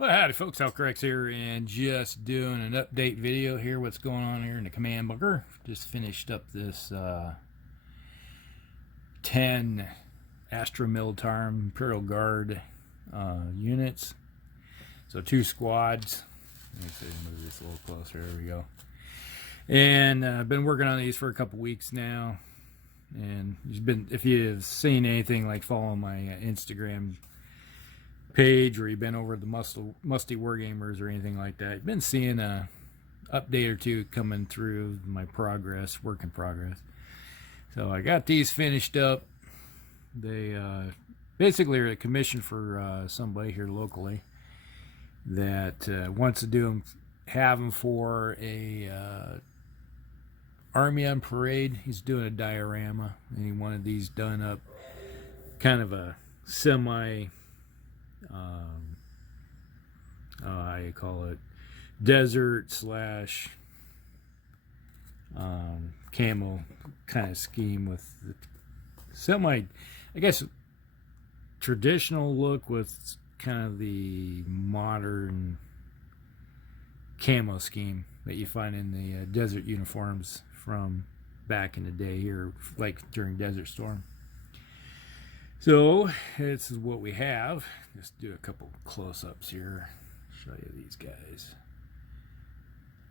Well, howdy folks, Alcorex here, and just doing an update video here, what's going on here in the command bunker. Just finished up this 10 Astra Militarium Imperial Guard units. So 2 squads. Let me see, move this a little closer, there we go. And I've been working on these for a couple weeks now. And if you've seen anything like following my Instagram page, or you've been over the Musty Wargamers or anything like that, you've been seeing a update or two coming through my progress, work in progress. So I got these finished up. They basically are a commission for somebody here locally that wants to do them, have them for a Army on Parade. He's doing a diorama, and he wanted these done up kind of a semi how you call it, desert slash camo kind of scheme with the semi, I guess, traditional look with kind of the modern camo scheme that you find in the desert uniforms from back in the day here, like during Desert Storm. So this is what we have. Just do a couple close-ups here. Show you these guys.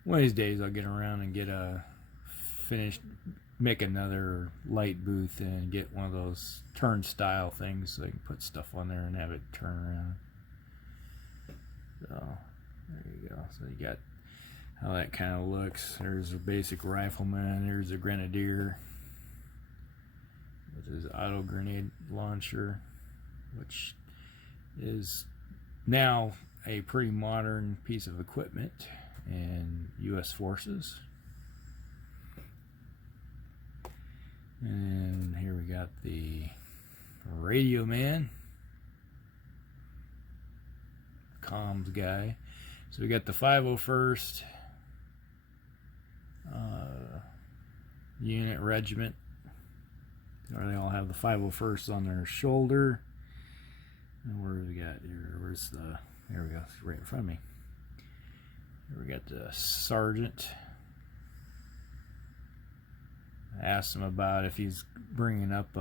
One of these days I'll get around and get a finished, make another light booth and get one of those turnstile things so I can put stuff on there and have it turn around. So there you go. So you got how that kind of looks. There's a basic rifleman. There's a grenadier with his auto grenade launcher, which is now a pretty modern piece of equipment in U.S. forces. And here we got the radio man, comms guy. So we got the 501st unit regiment. Or they all have the 501st on their shoulder. And where do we got here? Where's the... There we go. It's right in front of me. Here we got the sergeant. I asked him about if he's bringing up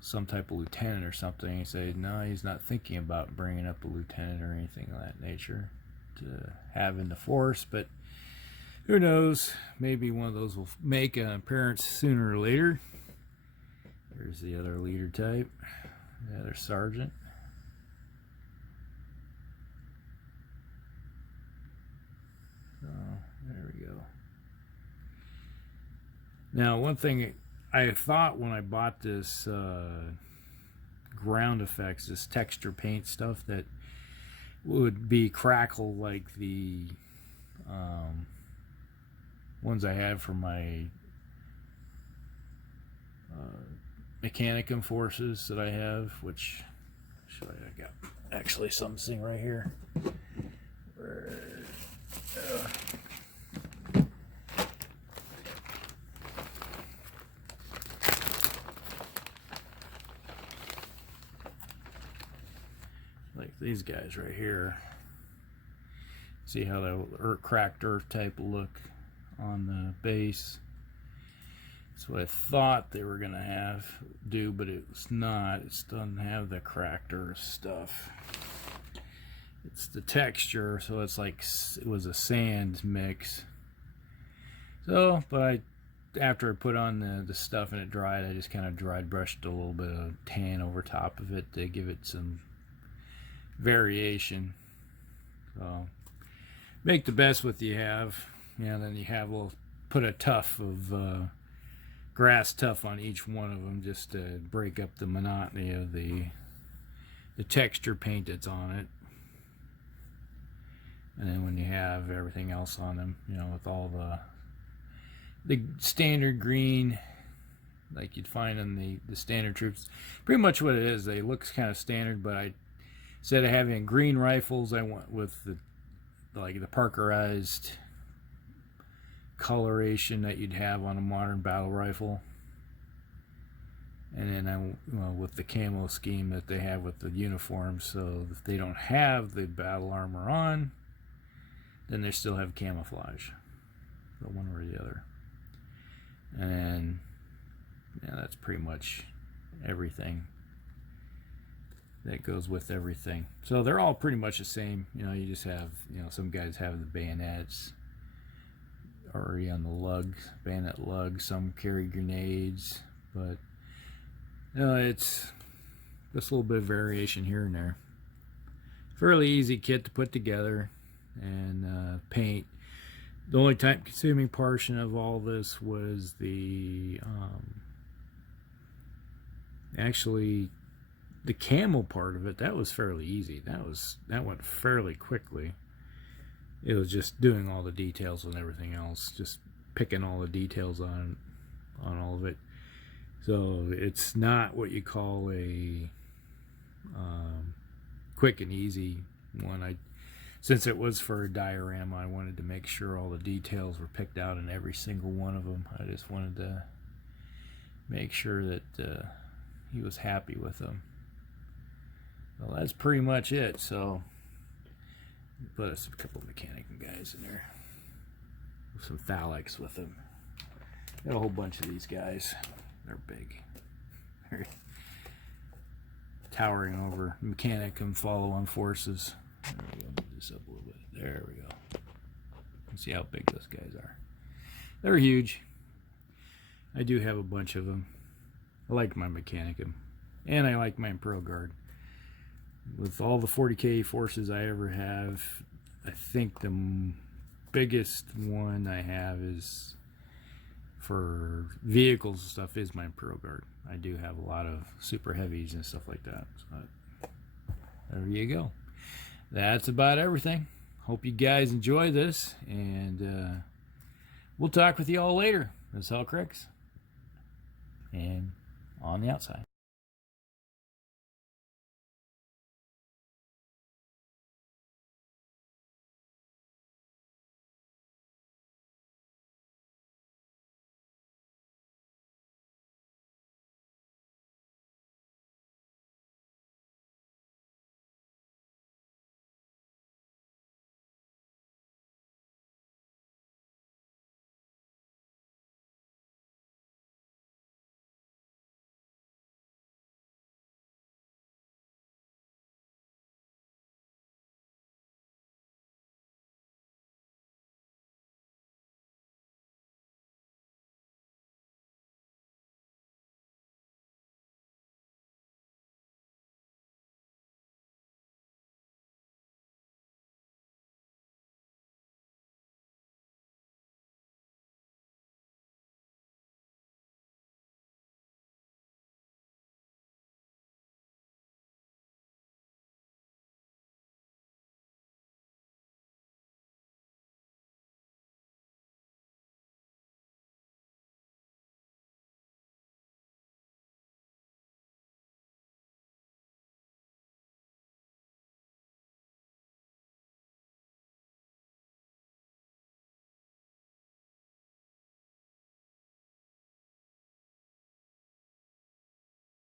some type of lieutenant or something. He said no, he's not thinking about bringing up a lieutenant or anything of that nature to have in the force, but who knows, maybe one of those will make an appearance sooner or later. There's the other leader type, the other sergeant. So there we go. Now, one thing I thought when I bought this ground effects, this texture paint stuff, that would be crackle like the ones I have for my Mechanicum forces that I have, which show you, I got actually something right here. Like these guys right here. See how the cracked earth type look on the base. That's what I thought they were gonna do, but it was not. It doesn't have the cracked earth stuff. It's the texture, so it's like it was a sand mix. So, but after I put on the stuff and it dried, I just kind of dry brushed a little bit of tan over top of it to give it some variation. So make the best with you have. Yeah, then you have, we'll put a tuft of grass tuff on each one of them just to break up the monotony of the texture paint that's on it. And then when you have everything else on them, you know, with all the standard green like you'd find in the standard troops, pretty much what it is. They look kind of standard, but instead of having green rifles, I went with the Parkerized coloration that you'd have on a modern battle rifle. And then with the camo scheme that they have with the uniforms, so if they don't have the battle armor on, then they still have camouflage, the one or the other. And yeah, that's pretty much everything that goes with everything. So they're all pretty much the same. You just have, some guys have the bayonets already on the lugs, bayonet lugs. Some carry grenades, but it's just a little bit of variation here and there. Fairly easy kit to put together and paint. The only time-consuming portion of all this was the actually the camo part of it. That was fairly easy. That went fairly quickly. It was just doing all the details and everything else, just picking all the details on all of it. So it's not what you call a quick and easy one. Since it was for a diorama, I wanted to make sure all the details were picked out in every single one of them. I just wanted to make sure that he was happy with them. Well, that's pretty much it. So put a couple of mechanical guys in there, some Thalax with them. Got a whole bunch of these guys. They're big. They're towering over Mechanicum follow-on forces. There we go. Move this up a little bit. There we go. You can see how big those guys are. They're huge. I do have a bunch of them. I like my Mechanicum, and I like my Imperial Guard. With all the 40k forces I ever have, I think the biggest one I have is for vehicles and stuff is my Imperial Guard. I do have a lot of super heavies and stuff like that. So there you go. That's about everything. Hope you guys enjoy this, and we'll talk with you all later. This is Hell Cricks, and on the outside.